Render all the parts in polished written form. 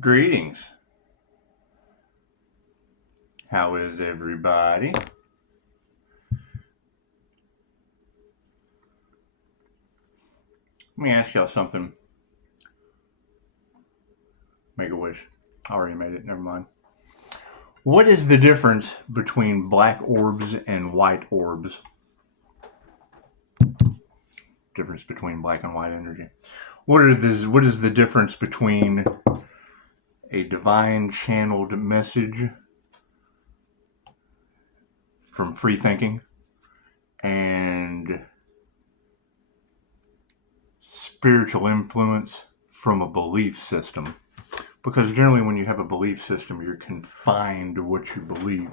Greetings. How is everybody? Let me ask y'all something. Make a wish. I already made it. Never mind. What is the difference between black orbs and white orbs? Difference between black and white energy. What is the difference between a divine channeled message from free thinking and spiritual influence from a belief system? Because generally when you have a belief system, you're confined to what you believe.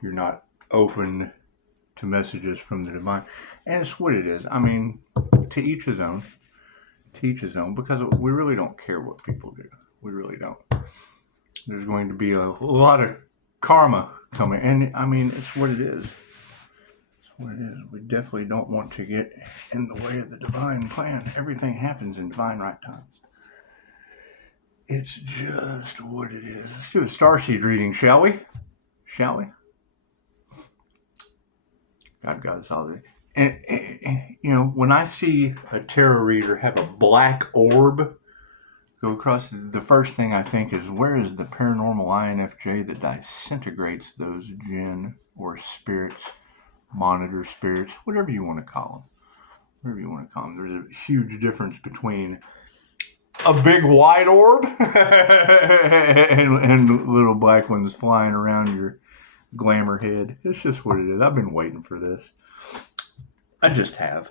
You're not open to messages from the divine. And it's what it is. I mean, to each his own. To each his own, because we really don't care what people do. We really don't. There's going to be a lot of karma coming. And I mean, it's what it is. It's what it is. We definitely don't want to get in the way of the divine plan. Everything happens in divine right time. It's just what it is. Let's do a starseed reading, shall we? Shall we? God got us all there. And, you know, when I see a tarot reader have a black orb go across, the first thing I think is, where is the paranormal INFJ that disintegrates those jinn or spirits, monitor spirits, whatever you want to call them. Whatever you want to call them. There's a huge difference between a big white orb and little black ones flying around your glamour head. It's just what it is. I've been waiting for this. I just have.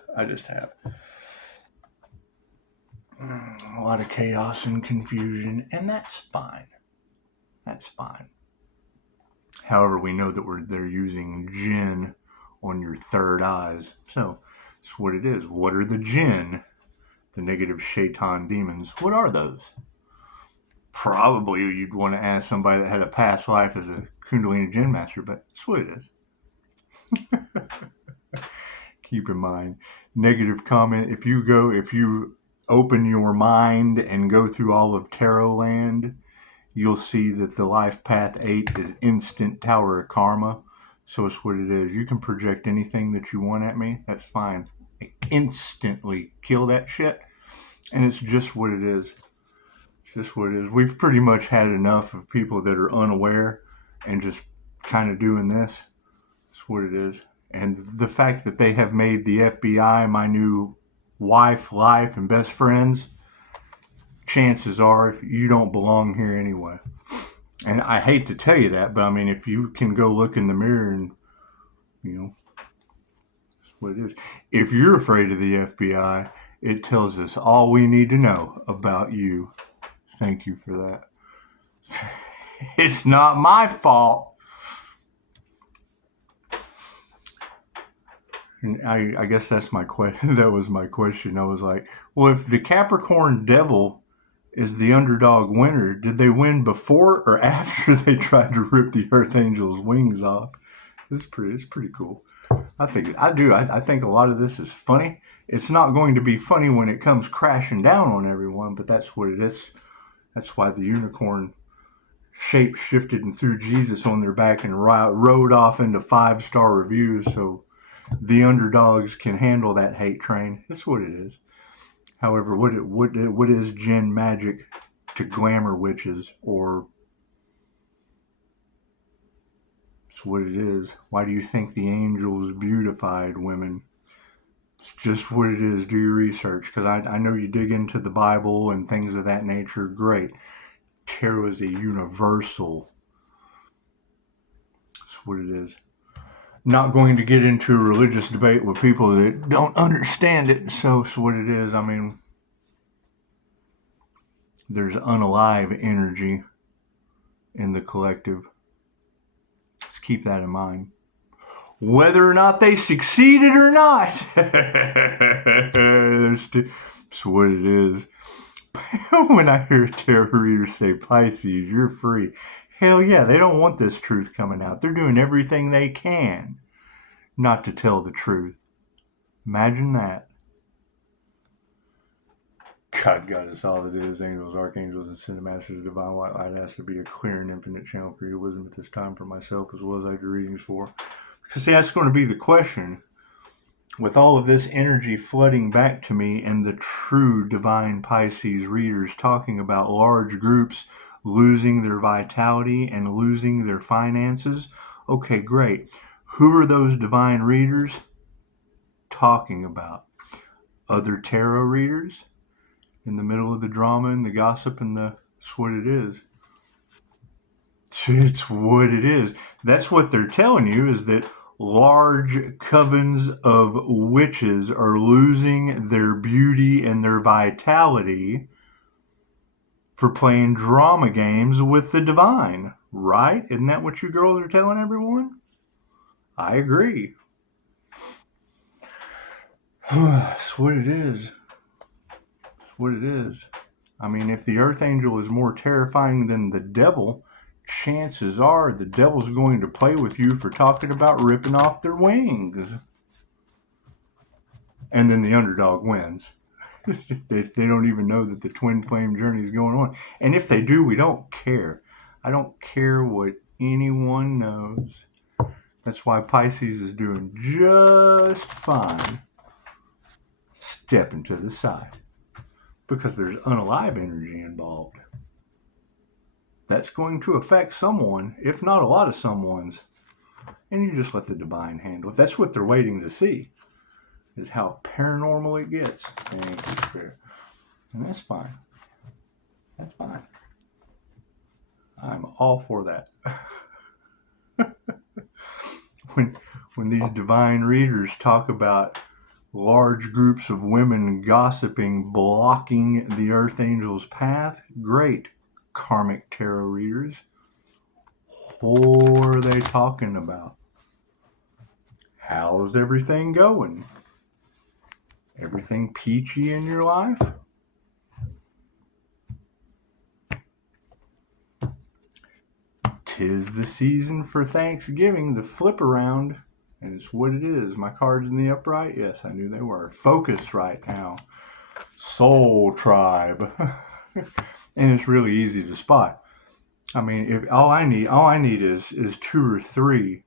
A lot of chaos and confusion, and that's fine. That's fine. However, we know that they're using jinn on your third eyes. So, that's what it is. What are the jinn? The negative shaitan demons. What are those? Probably you'd want to ask somebody that had a past life as a Kundalini Jinn master, but that's what it is. Keep in mind, negative comment. If you open your mind and go through all of Tarot land, you'll see that the life path 8 is instant tower of karma. So it's what it is. You can project anything that you want at me. That's fine. I instantly kill that shit. And it's just what it is. It's just what it is. We've pretty much had enough of people that are unaware and just kind of doing this. It's what it is. And the fact that they have made the FBI my new wife, life, and best friends, chances are you don't belong here anyway. And I hate to tell you that, but I mean, if you can go look in the mirror and, you know, that's what it is. If you're afraid of the FBI, it tells us all we need to know about you. Thank you for that. It's not my fault. I guess that's my question. That was my question. I was like, well, if the Capricorn Devil is the underdog winner, did they win before or after they tried to rip the Earth Angel's wings off? It's pretty cool. I think a lot of this is funny. It's not going to be funny when it comes crashing down on everyone, but that's what it is. That's why the unicorn shape shifted and threw Jesus on their back and rode off into 5-star reviews, so the underdogs can handle that hate train. That's what it is. However, what is Jinn magic to glamour witches? Or it's what it is. Why do you think the angels beautified women? It's just what it is. Do your research, because I know you dig into the Bible and things of that nature. Great. Tarot is a universal. That's what it is. Not going to get into a religious debate with people that don't understand it. So it's what it is. I mean, there's unalive energy in the collective. Let's keep that in mind. Whether or not they succeeded or not. That's what it is. When I hear a tarot reader say, Pisces, you're free. Hell yeah, they don't want this truth coming out. They're doing everything they can not to tell the truth. Imagine that. God, Goddess, all it is, angels, archangels, and cinemasters, divine white light has to be a clear and infinite channel for your wisdom at this time for myself as well as I do readings for. Because see, that's going to be the question. With all of this energy flooding back to me and the true divine Pisces readers talking about large groups losing their vitality and losing their finances, okay, great. Who are those divine readers talking about? Other tarot readers? In the middle of the drama and the gossip and it's what it is. It's what it is. That's what they're telling you, is that large covens of witches are losing their beauty and their vitality for playing drama games with the divine, right? Isn't that what you girls are telling everyone? I agree. That's what it is. That's what it is. I mean, if the earth angel is more terrifying than the devil, chances are the devil's going to play with you for talking about ripping off their wings. And then the underdog wins. They don't even know that the twin flame journey is going on. And if they do, we don't care. I don't care what anyone knows. That's why Pisces is doing just fine stepping to the side. Because there's unalive energy involved. That's going to affect someone, if not a lot of someone's. And you just let the divine handle it. That's what they're waiting to see, is how paranormal it gets. Thank you, Spirit. And that's fine. That's fine. I'm all for that. when these divine readers talk about large groups of women gossiping, blocking the earth angel's path, great, karmic tarot readers. What are they talking about? How's everything going? Everything peachy in your life? Tis the season for Thanksgiving, the flip around, and it's what it is. My cards in the upright? Yes, I knew they were. Focus right now. Soul Tribe. And it's really easy to spot. I mean, if all I need is 2 or 3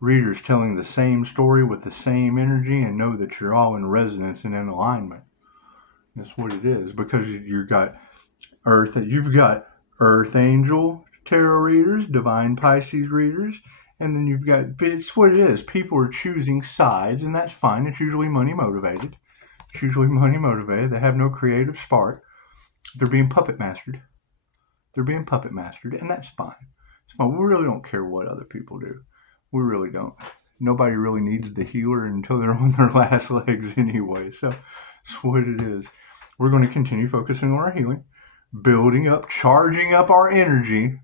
readers telling the same story with the same energy, and know that you're all in resonance and in alignment. That's what it is, because you've got Earth Angel tarot readers, divine Pisces readers, and then you've got, it's what it is. People are choosing sides, and that's fine. It's usually money motivated. They have no creative spark. They're being puppet mastered. And that's fine. It's fine. We really don't care what other people do. We really don't. Nobody really needs the healer until they're on their last legs anyway. So that's what it is. We're going to continue focusing on our healing, building up, charging up our energy.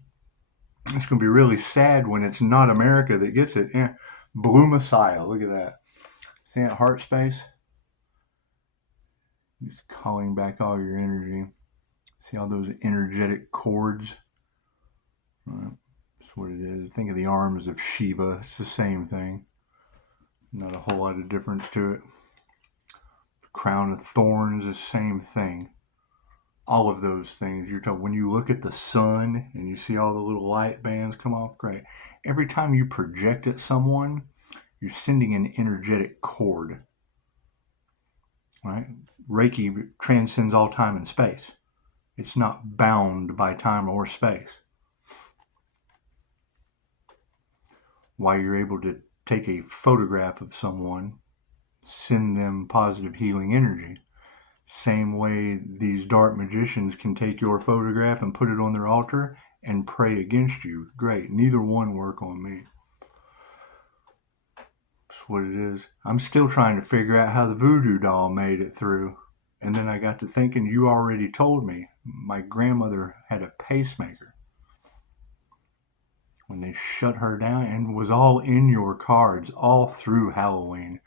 It's going to be really sad when it's not America that gets it. Yeah. Blue Messiah. Look at that. See that heart space? Just calling back all your energy. See all those energetic cords? That's what it is. Think of the arms of Shiva. It's the same thing. Not a whole lot of difference to it. The crown of thorns is the same thing. All of those things you're talking. When you look at the sun and you see all the little light bands come off, great. Every time you project at someone, you're sending an energetic cord. Right? Reiki transcends all time and space. It's not bound by time or space. Why you're able to take a photograph of someone, send them positive healing energy. Same way these dark magicians can take your photograph and put it on their altar and pray against you. Great. Neither one work on me. That's what it is. I'm still trying to figure out how the voodoo doll made it through. And then I got to thinking, you already told me my grandmother had a pacemaker when they shut her down, and was all in your cards all through Halloween.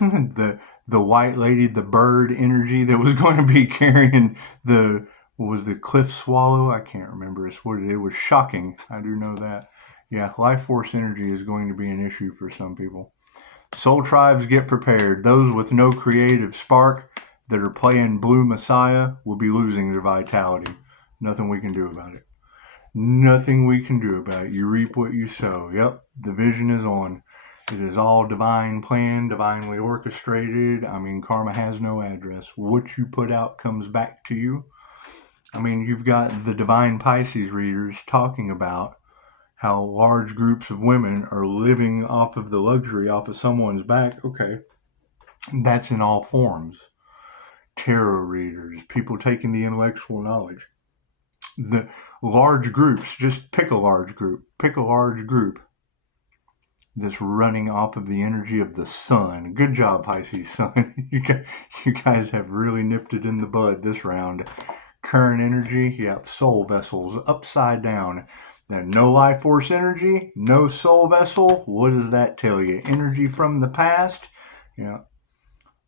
the white lady, the bird energy that was going to be carrying the cliff swallow? I can't remember. It's what it was. Shocking. I do know that. Yeah, life force energy is going to be an issue for some people. Soul tribes, get prepared. Those with no creative spark, that are playing Blue Messiah will be losing their vitality. Nothing we can do about it. Nothing we can do about it. You reap what you sow. Yep, the vision is on. It is all divine planned, divinely orchestrated. I mean, karma has no address. What you put out comes back to you. I mean, you've got the divine Pisces readers talking about how large groups of women are living off of the luxury off of someone's back. Okay, that's in all forms. Tarot readers, people taking the intellectual knowledge. The large groups, just pick a large group that's running off of the energy of the sun. Good job, Pisces sun. You guys have really nipped it in the bud this round. Current energy, yeah, soul vessels upside down. Then no life force energy, no soul vessel. What does that tell you? Energy from the past, yeah.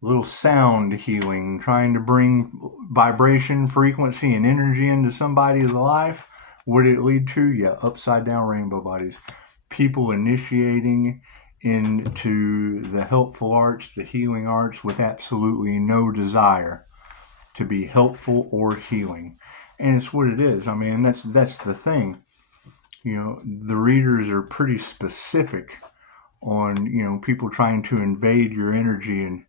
Little sound healing, trying to bring vibration, frequency, and energy into somebody's life. What did it lead to? Yeah, upside down rainbow bodies. People initiating into the helpful arts, the healing arts, with absolutely no desire to be helpful or healing. And it's what it is. I mean, that's the thing. You know, the readers are pretty specific on, you know, people trying to invade your energy and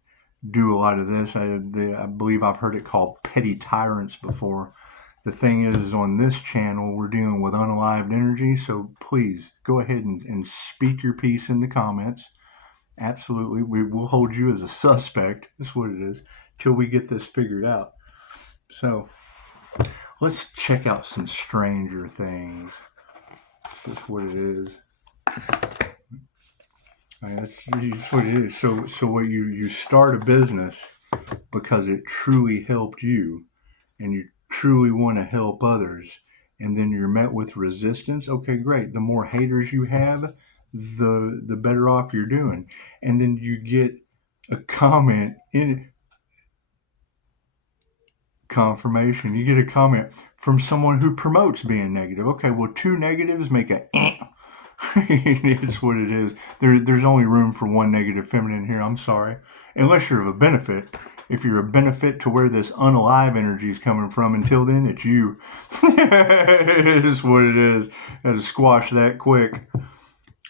do a lot of this. I believe I've heard it called petty tyrants before. The thing is on this channel, we're dealing with unalived energy, so please go ahead and speak your piece in the comments. Absolutely. We will hold you as a suspect. That's what it is, till we get this figured out. So let's check out some stranger things. That's what it is. That's what it is. So what you start a business because it truly helped you and you truly want to help others, and then you're met with resistance. Okay, great. The more haters you have, the better off you're doing. And then you get a comment in confirmation. You get a comment from someone who promotes being negative. Okay, well, two negatives make a It's what it is. There's only room for one negative feminine here. I'm sorry. Unless you're of a benefit. If you're a benefit to where this unalive energy is coming from, until then, it's you. It's what it is. Got to squash that quick.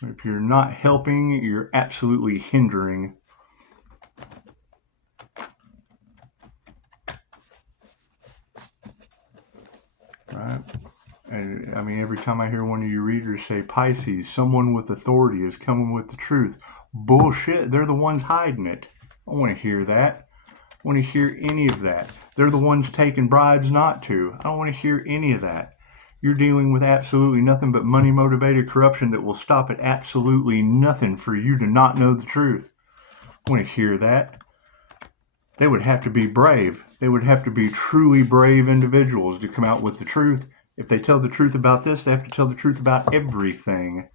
If you're not helping, you're absolutely hindering. Right? I mean, every time I hear one of you readers say, Pisces, someone with authority is coming with the truth. Bullshit. They're the ones hiding it. I don't want to hear that. I want to hear any of that. They're the ones taking bribes not to. I don't want to hear any of that. You're dealing with absolutely nothing but money-motivated corruption that will stop at absolutely nothing for you to not know the truth. I want to hear that. They would have to be brave. They would have to be truly brave individuals to come out with the truth. If they tell the truth about this, they have to tell the truth about everything.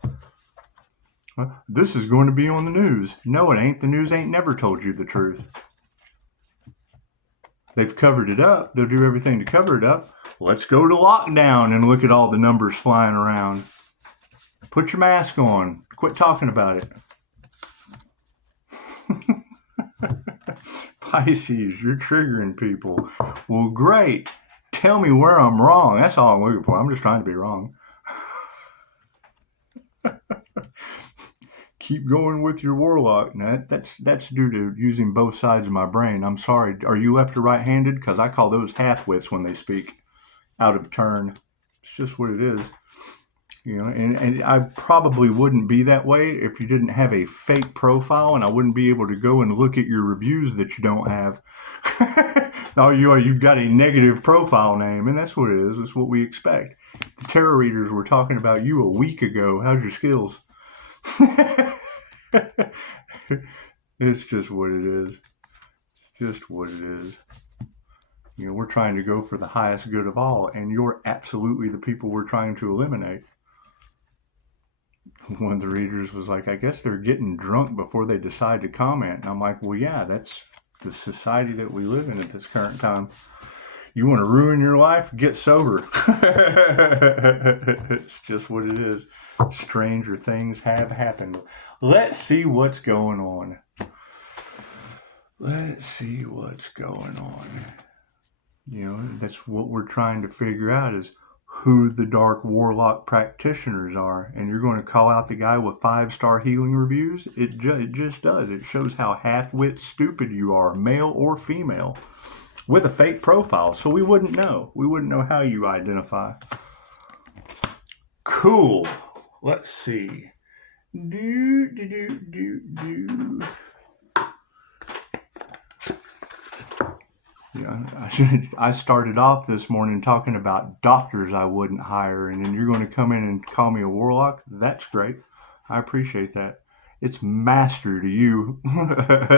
This is going to be on the news. No, it ain't. The news ain't never told you the truth. They've covered it up. They'll do everything to cover it up. Let's go to lockdown and look at all the numbers flying around. Put your mask on. Quit talking about it. Pisces, you're triggering people. Well, great. Tell me where I'm wrong. That's all I'm looking for. I'm just trying to be wrong. Keep going with your warlock. Now, that's due to using both sides of my brain. I'm sorry. Are you left or right-handed? Because I call those half-wits when they speak out of turn. It's just what it is. You know, and I probably wouldn't be that way if you didn't have a fake profile, and I wouldn't be able to go and look at your reviews that you don't have. No, you've got a negative profile name, and that's what it is. That's what we expect. The tarot readers were talking about you a week ago. How's your skills? It's just what it is. Just what it is. You know, we're trying to go for the highest good of all, and you're absolutely the people we're trying to eliminate. One of the readers was like, I guess they're getting drunk before they decide to comment. And I'm like, well, yeah, that's the society that we live in at this current time. You want to ruin your life? Get sober. It's just what it is. Stranger things have happened. Let's see what's going on. Let's see what's going on. That's what we're trying to figure out is who the dark warlock practitioners are. And you're going to call out the guy with 5-star healing reviews? It just does. It shows how half-wit stupid you are, male or female, with a fake profile. So we wouldn't know. We wouldn't know how you identify. Cool. Let's see. I started off this morning talking about doctors I wouldn't hire, and then you're going to come in and call me a warlock? That's great. I appreciate that. It's master to you,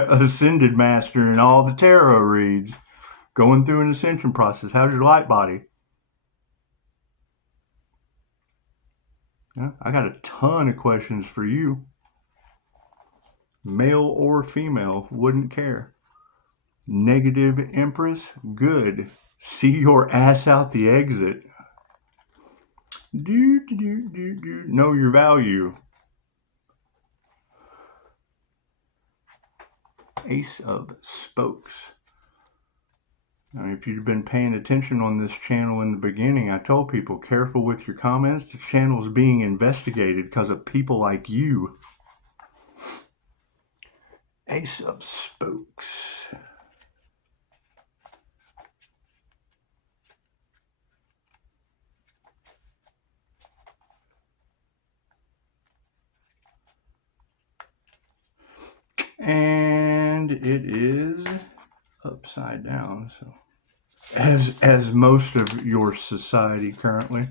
ascended master in all the tarot reads, going through an ascension process. How's your light body? Yeah, I got a ton of questions for you. Male or female, wouldn't care. Negative Empress, good. See your ass out the exit. Know your value. Ace of Spokes. Now, if you've been paying attention on this channel in the beginning, I told people, careful with your comments. The channel's being investigated because of people like you. Ace of Spokes. And it is upside down, so as most of your society currently.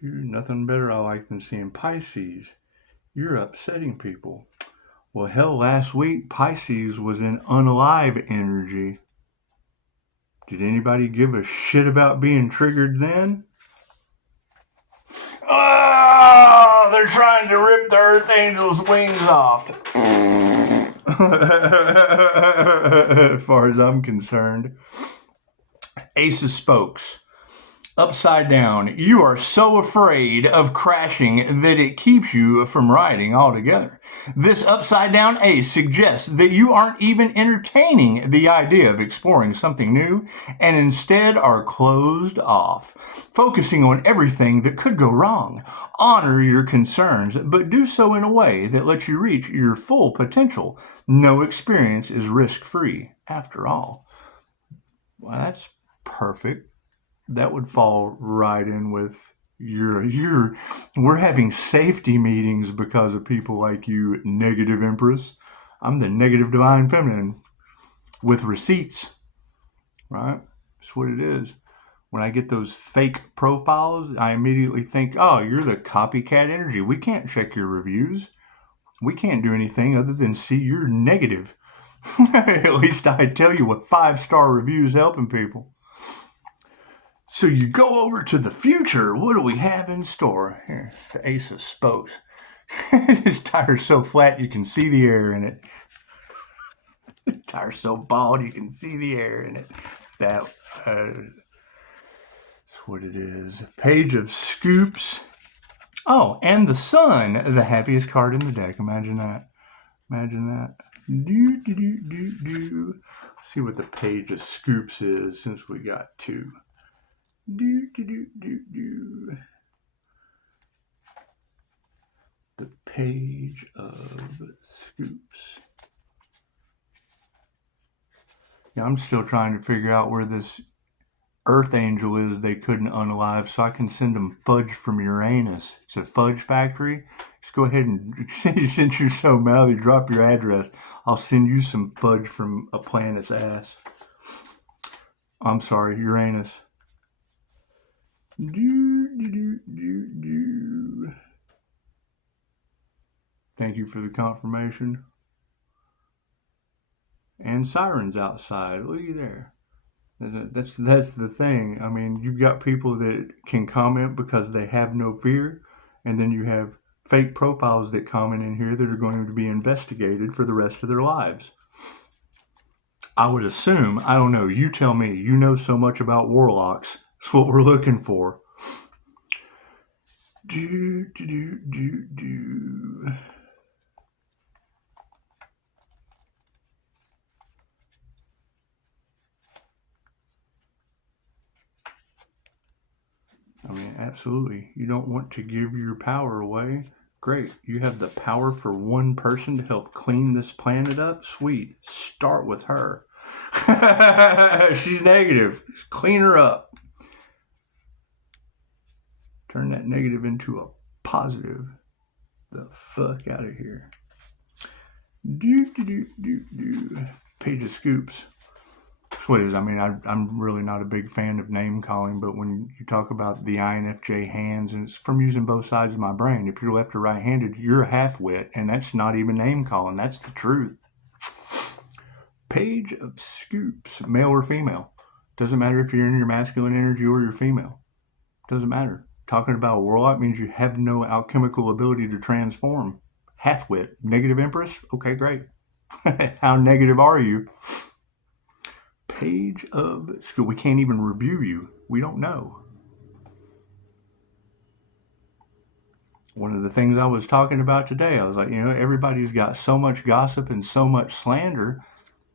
Nothing better I like than seeing Pisces. You're upsetting people. Well, hell, last week Pisces was in unalive energy. Did anybody give a shit about being triggered then? Oh, they're trying to rip the Earth Angel's wings off. As far as I'm concerned. Ace of Spokes. Upside down. You are so afraid of crashing that it keeps you from riding altogether. This upside down ace suggests that you aren't even entertaining the idea of exploring something new and instead are closed off, focusing on everything that could go wrong. Honor your concerns, but do so in a way that lets you reach your full potential. No experience is risk-free, after all. Well, that's perfect. That would fall right in with we're having safety meetings because of people like you, Negative Empress. I'm the negative divine feminine with receipts, right? That's what it is. When I get those fake profiles, I immediately think, oh, you're the copycat energy. We can't check your reviews. We can't do anything other than see you're negative. At least I tell you with 5-star reviews helping people. So you go over to the future. What do we have in store? Here, it's the Ace of Spokes. His tire's so flat you can see the air in it. The tire's so bald you can see the air in it. That's what it is. Page of Scoops. Oh, and the Sun, the happiest card in the deck. Imagine that. Imagine that. See what the Page of Scoops is since we got 2. The Page of Scoops. Yeah, I'm still trying to figure out where this Earth Angel is they couldn't unalive, so I can send them fudge from Uranus. It's a fudge factory. Just go ahead and, since you're so mouthy, drop your address. I'll send you some fudge from a planet's ass. I'm sorry, Uranus. Thank you for the confirmation. And sirens outside. Looky there. That's the thing. I mean, you've got people that can comment because they have no fear, and then you have fake profiles that comment in here that are going to be investigated for the rest of their lives. I would assume, I don't know, you tell me, you know so much about warlocks, That's what we're looking for. Do. I mean, absolutely. You don't want to give your power away. Great. You have the power for one person to help clean this planet up. Sweet. Start with her. She's negative. Clean her up. Turn that negative into a positive. The fuck out of here. Page of Scoops. That's what it is. I mean, I'm really not a big fan of name calling, but when you talk about the INFJ hands, and it's from using both sides of my brain, if you're left or right handed, you're a half-wit, and that's not even name calling. That's the truth. Page of Scoops, male or female. Doesn't matter if you're in your masculine energy or you're female. Doesn't matter. Talking about a warlock means you have no alchemical ability to transform. Half-wit. Negative Empress? Okay, great. How negative are you? Page of School. We can't even review you. We don't know. One of the things I was talking about today, I was like, everybody's got so much gossip and so much slander.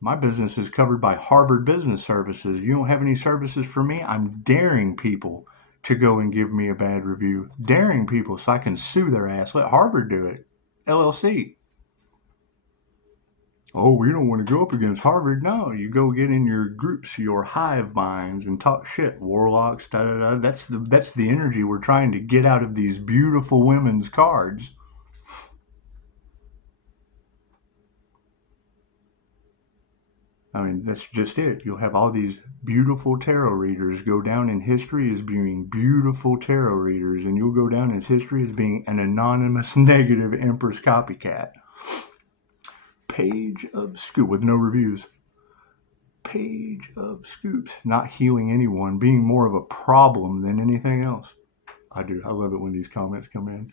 My business is covered by Harvard Business Services. You don't have any services for me? I'm daring people to go and give me a bad review. Daring people so I can sue their ass. Let Harvard do it. LLC. Oh, we don't want to go up against Harvard. No, you go get in your groups, your hive minds, and talk shit. Warlocks, da da da. That's the energy we're trying to get out of these beautiful women's cards. I mean, that's just it. You'll have all these beautiful tarot readers go down in history as being beautiful tarot readers, and you'll go down in history as being an anonymous negative Empress copycat. Page of Scoop with no reviews. Page of Scoops. Not healing anyone, being more of a problem than anything else. I do. I love it when these comments come in.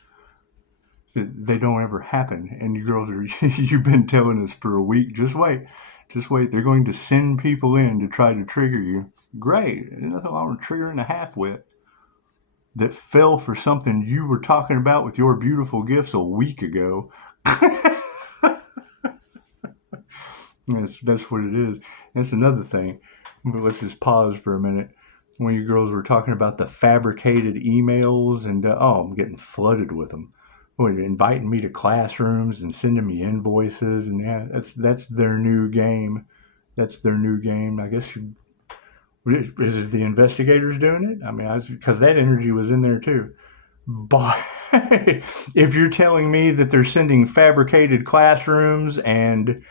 So they don't ever happen. And you girls are, you've been telling us for a week, just wait. Just wait. They're going to send people in to try to trigger you. Great. There's nothing wrong with triggering a half-wit that fell for something you were talking about with your beautiful gifts a week ago. That's what it is. That's another thing. But let's just pause for a minute. When you girls were talking about the fabricated emails and, I'm getting flooded with them. Inviting me to classrooms and sending me invoices. And yeah, that's their new game. That's their new game. I guess is it the investigators doing it? I mean, because that energy was in there too. But if you're telling me that they're sending fabricated classrooms and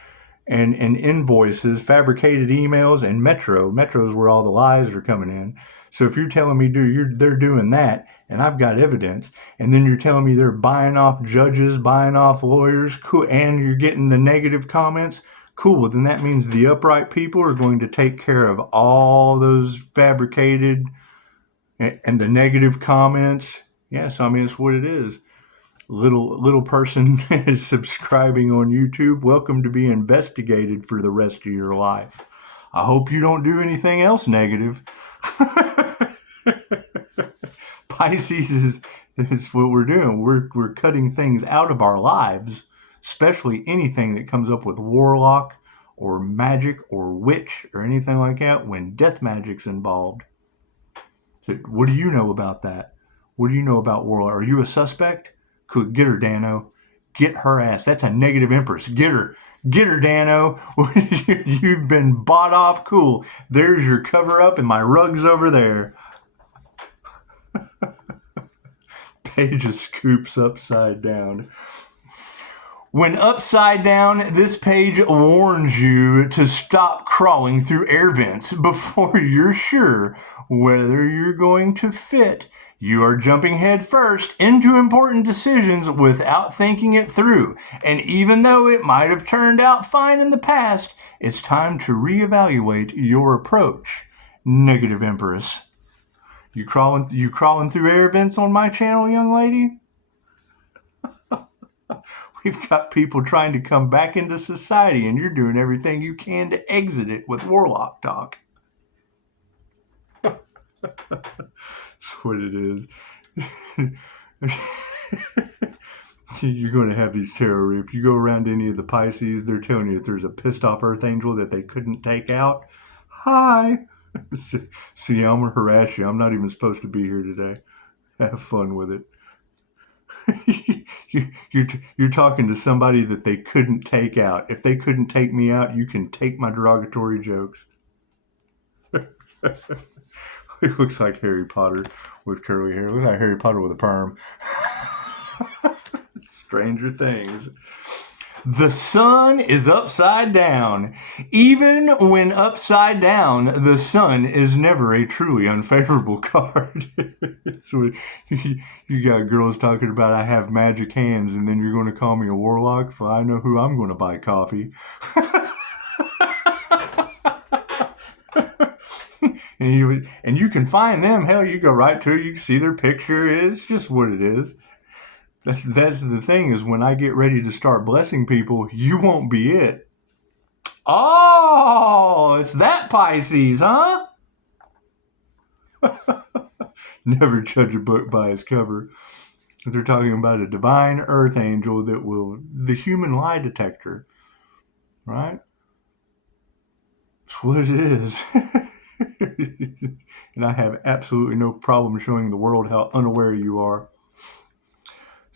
invoices, fabricated emails, and Metro's where all the lies are coming in. So if you're telling me, they're doing that, and I've got evidence, and then you're telling me they're buying off judges, buying off lawyers, cool, and you're getting the negative comments, cool, then that means the upright people are going to take care of all those fabricated and the negative comments. Yes, I mean, it's what it is. Little person is subscribing on YouTube. Welcome to be investigated for the rest of your life. I hope you don't do anything else negative. Pisces is what we're doing. We're cutting things out of our lives, especially anything that comes up with warlock or magic or witch or anything like that when death magic's involved. So what do you know about that? What do you know about warlock? Are you a suspect? Could get her, Dano. Get her ass. That's a negative Empress. Get her. Get her, Dano. You've been bought off. Cool. There's your cover up and my rug's over there. Page of Scoops upside down. When upside down, this page warns you to stop crawling through air vents before you're sure whether you're going to fit. You are jumping head first into important decisions without thinking it through. And even though it might have turned out fine in the past, it's time to reevaluate your approach. Negative Empress. You crawling through air vents on my channel, young lady? We've got people trying to come back into society, and you're doing everything you can to exit it with warlock talk. That's what it is. You're going to have these tarot. If you go around any of the Pisces, they're telling you if there's a pissed off Earth angel that they couldn't take out. Hi. See, I'm going to harass you. I'm not even supposed to be here today. Have fun with it. You're talking to somebody that they couldn't take out. If they couldn't take me out, you can take my derogatory jokes. It looks like Harry Potter with curly hair. It looks like Harry Potter with a perm. Stranger Things. The sun is upside down. Even when upside down, the sun is never a truly unfavorable card. So you got girls talking about I have magic hands, and then you're going to call me a warlock? Well, I know who I'm going to buy coffee. And you can find them. Hell, you go right to it. You can see their picture. It's just what it is. That's the thing is when I get ready to start blessing people, you won't be it. Oh, it's that Pisces, huh? Never judge a book by its cover. They're talking about a divine earth angel that will, the human lie detector, right? That's what it is. And I have absolutely no problem showing the world how unaware you are.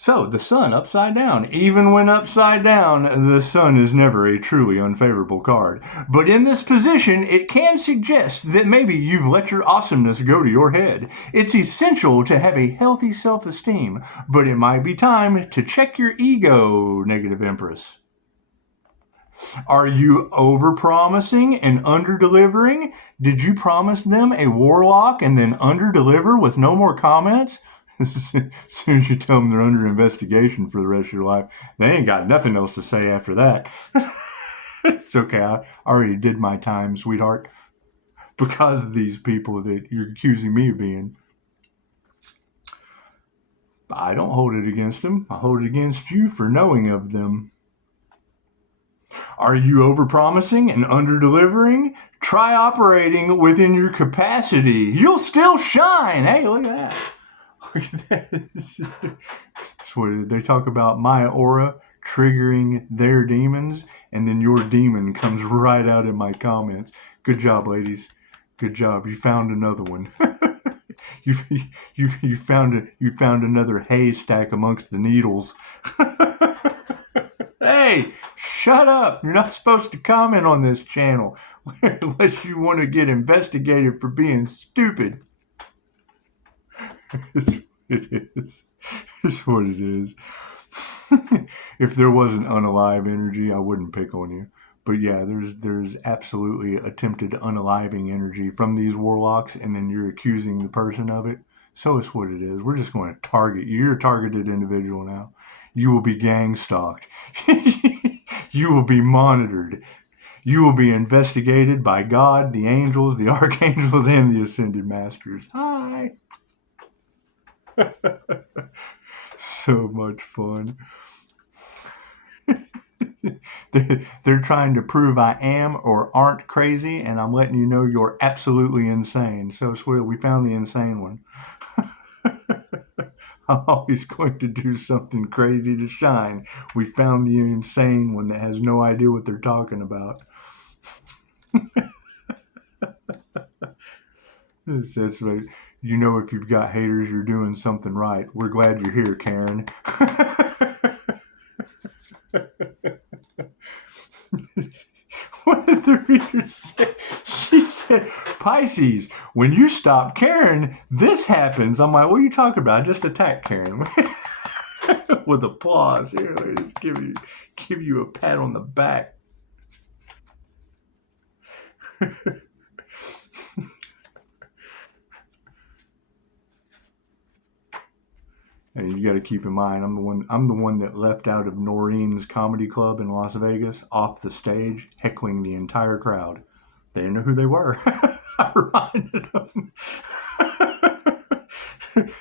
So, the sun upside down. Even when upside down, the sun is never a truly unfavorable card. But in this position, it can suggest that maybe you've let your awesomeness go to your head. It's essential to have a healthy self-esteem, but it might be time to check your ego, Negative Empress. Are you over-promising and under-delivering? Did you promise them a warlock and then under-deliver with no more comments? As soon as you tell them they're under investigation for the rest of your life, they ain't got nothing else to say after that. It's okay. I already did my time, sweetheart, because of these people that you're accusing me of being. I don't hold it against them. I hold it against you for knowing of them. Are you over-promising and under-delivering? Try operating within your capacity. You'll still shine. Hey, look at that. They talk about my aura triggering their demons, and then your demon comes right out in my comments. Good job, ladies. Good job. You found another one. you found another haystack amongst the needles. Hey, shut up. You're not supposed to comment on this channel unless you want to get investigated for being stupid. It is. It's what it is. If there wasn't unalive energy, I wouldn't pick on you. But yeah, there's absolutely attempted unaliving energy from these warlocks, and then you're accusing the person of it. So it's what it is. We're just going to target you. You're a targeted individual now. You will be gang stalked. You will be monitored. You will be investigated by God, the angels, the archangels, and the ascended masters. Hi. So much fun. They're trying to prove I am or aren't crazy, and I'm letting you know you're absolutely insane. So sweet, we found the insane one. I'm always going to do something crazy to shine. We found the insane one that has no idea what they're talking about. That's right. You know, if you've got haters, you're doing something right. We're glad you're here, Karen. What did the reader say? She said, Pisces, when you stop Karen, this happens. I'm like, what are you talking about? I just attacked Karen. With applause. Here, let me just give you a pat on the back. And you got to keep in mind, I'm the one that left out of Noreen's comedy club in Las Vegas off the stage, heckling the entire crowd. They didn't know who they were. I reminded them.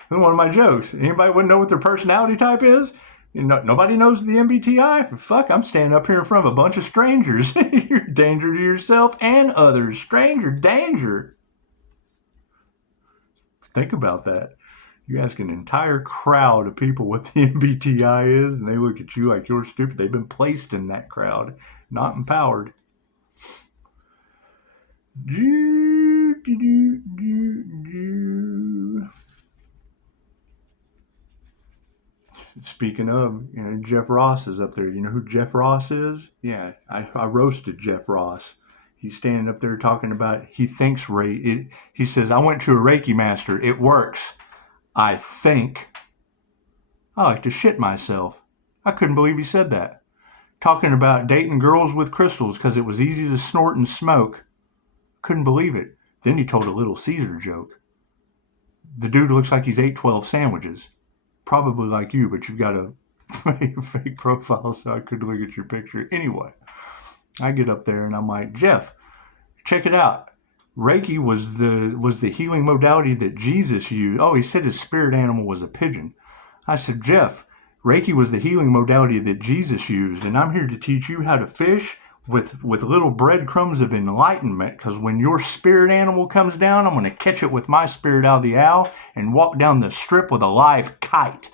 One of my jokes. Anybody wouldn't know what their personality type is? Nobody knows the MBTI. Fuck, I'm standing up here in front of a bunch of strangers. You're a danger to yourself and others. Stranger danger. Think about that. You ask an entire crowd of people what the MBTI is, and they look at you like you're stupid. They've been placed in that crowd, not empowered. Speaking of, Jeff Ross is up there. You know who Jeff Ross is? Yeah, I roasted Jeff Ross. He's standing up there talking about he thinks he says, I went to a Reiki master. It works. I think. I like to shit myself. I couldn't believe he said that. Talking about dating girls with crystals because it was easy to snort and smoke. Couldn't believe it. Then he told a Little Caesar joke. The dude looks like he's ate 12 sandwiches. Probably like you, but you've got a fake profile, so I couldn't look at your picture. Anyway, I get up there and I'm like, Jeff, check it out. Reiki was the healing modality that Jesus used. Oh, he said his spirit animal was a pigeon. I said, Jeff, Reiki was the healing modality that Jesus used, and I'm here to teach you how to fish with little breadcrumbs of enlightenment, because when your spirit animal comes down, I'm going to catch it with my spirit out of the owl and walk down the strip with a live kite.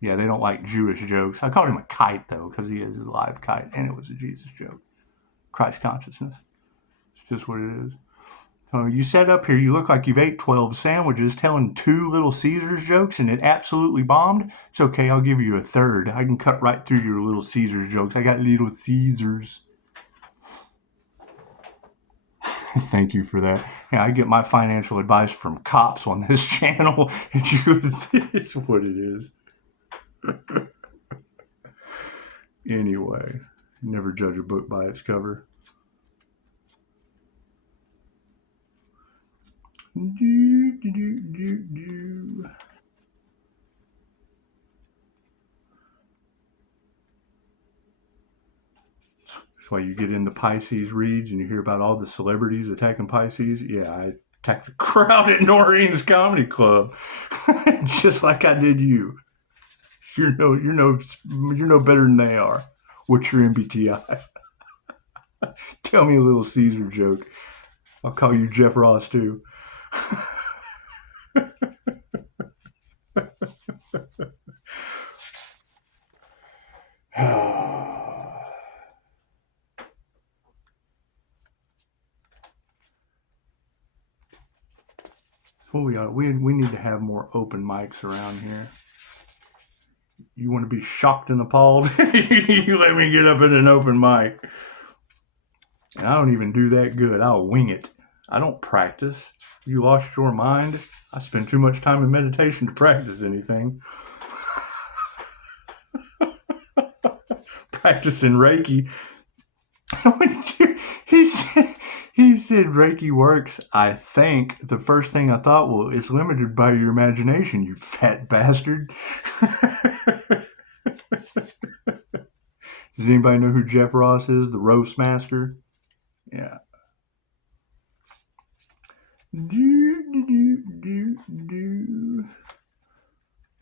Yeah, they don't like Jewish jokes. I called him a kite, though, because he is a live kite, and it was a Jesus joke. Christ consciousness. It's just what it is. So you sat up here, you look like you've ate 12 sandwiches telling 2 Little Caesars jokes, and it absolutely bombed. It's okay, I'll give you a third. I can cut right through your Little Caesars jokes. I got Little Caesars. Thank you for that. Yeah, I get my financial advice from cops on this channel. It's what it is. Anyway, never judge a book by its cover. That's why you get in the Pisces reads and you hear about all the celebrities attacking Pisces. Yeah, I attacked the crowd at Noreen's Comedy Club, just like I did you. You're no better than they are. What's your MBTI? Tell me a Little Caesar joke. I'll call you Jeff Ross too. We need to have more open mics around here. You want to be shocked and appalled? You let me get up at an open mic. And I don't even do that good. I'll wing it. I don't practice. You lost your mind? I spend too much time in meditation to practice anything. Practicing Reiki. He said Reiki works. I think the first thing I thought, well, it's limited by your imagination, you fat bastard. Does anybody know who Jeff Ross is? The roast master? Yeah.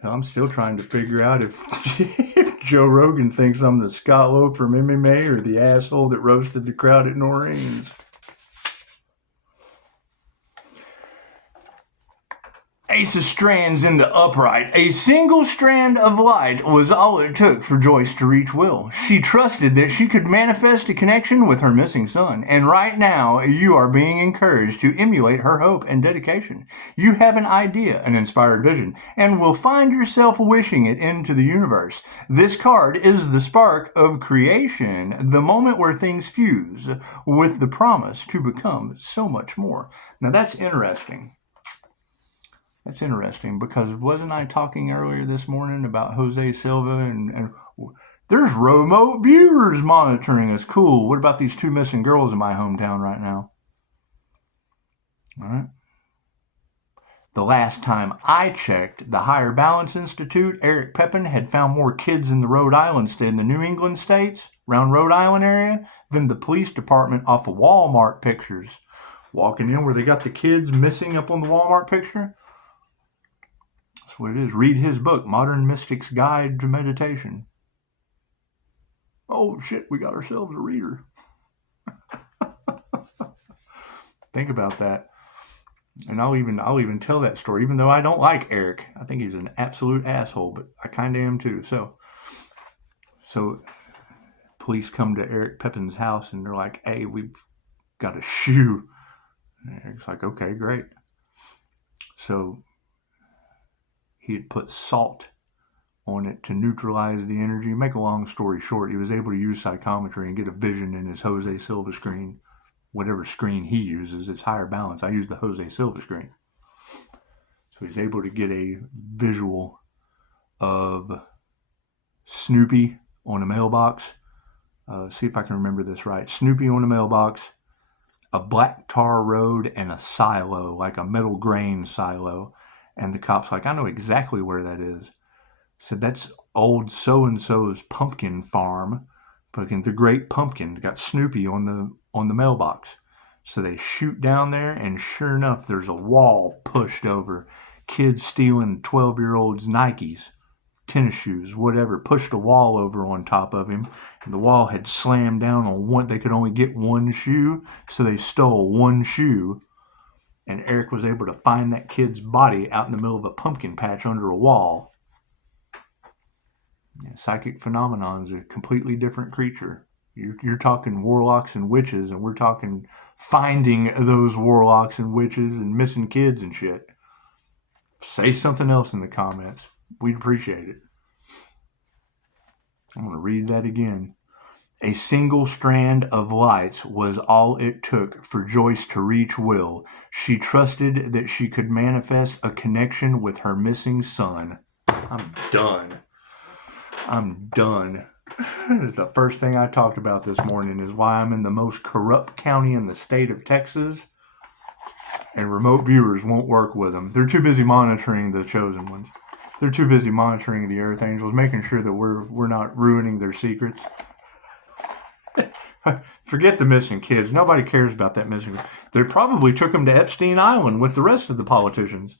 I'm still trying to figure out if Joe Rogan thinks I'm the Scott Lowe from MMA or the asshole that roasted the crowd at Noreen's. Ace of strands in the upright. A single strand of light was all it took for Joyce to reach Will. She trusted that she could manifest a connection with her missing son. And right now, you are being encouraged to emulate her hope and dedication. You have an idea, an inspired vision, and will find yourself wishing it into the universe. This card is the spark of creation, the moment where things fuse with the promise to become so much more. Now that's interesting. That's interesting because wasn't I talking earlier this morning about Jose Silva and there's remote viewers monitoring us. Cool. What about these 2 missing girls in my hometown right now? All right. The last time I checked, the Higher Balance Institute, Eric Pepin, had found more kids in the Rhode Island state, in the New England states, around Rhode Island area, than the police department off of Walmart pictures. Walking in where they got the kids missing up on the Walmart picture. That's what it is. Read his book, Modern Mystic's Guide to Meditation. Oh, shit, we got ourselves a reader. Think about that. And I'll even tell that story, even though I don't like Eric. I think he's an absolute asshole, but I kind of am too. So police come to Eric Pepin's house and they're like, "Hey, we've got a shoe." And Eric's like, "Okay, great." So he had put salt on it to neutralize the energy. Make a long story short, he was able to use psychometry and get a vision in his Jose Silva screen. Whatever screen he uses, it's higher balance. I use the Jose Silva screen. So he's able to get a visual of Snoopy on a mailbox. See if I can remember this right. Snoopy on a mailbox, a black tar road, and a silo, like a metal grain silo. And the cop's like, "I know exactly where that is." Said, "That's old so-and-so's pumpkin farm. Fucking the Great Pumpkin. Got Snoopy on the mailbox." So they shoot down there, and sure enough, there's a wall pushed over. Kids stealing 12-year-olds' Nikes, tennis shoes, whatever, pushed a wall over on top of him. And the wall had slammed down on one. They could only get one shoe, so they stole one shoe. And Eric was able to find that kid's body out in the middle of a pumpkin patch under a wall. Yeah, psychic phenomenon is a completely different creature. You're talking warlocks and witches, and we're talking finding those warlocks and witches and missing kids and shit. Say something else in the comments. We'd appreciate it. I'm going to read that again. A single strand of lights was all it took for Joyce to reach Will. She trusted that she could manifest a connection with her missing son. I'm done. It's the first thing I talked about this morning is why I'm in the most corrupt county in the state of Texas, and remote viewers won't work with them. They're too busy monitoring the chosen ones. They're too busy monitoring the Earth Angels, making sure that we're not ruining their secrets. Forget the missing kids. Nobody cares about that missing. They probably took them to Epstein Island with the rest of the politicians.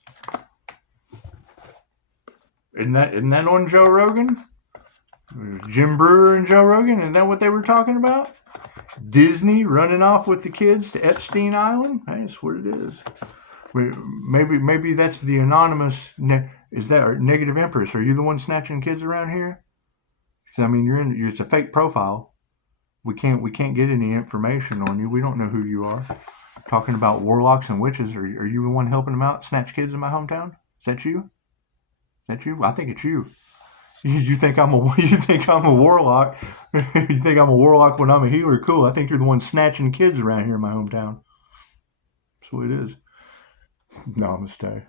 Isn't that on Joe Rogan? Jim Brewer and Joe Rogan, isn't that what they were talking about? Disney running off with the kids to Epstein Island? Hey, that's what it is. Maybe that's the anonymous. Is that Negative Empress? Are you the one snatching kids around here? I mean, it's a fake profile. We can't get any information on you. We don't know who you are. Talking about warlocks and witches. Are you the one helping them out, snatch kids in my hometown? Is that you? I think it's you. You think I'm a warlock? You think I'm a warlock when I'm a healer? Cool. I think you're the one snatching kids around here in my hometown. That's what it is. Namaste.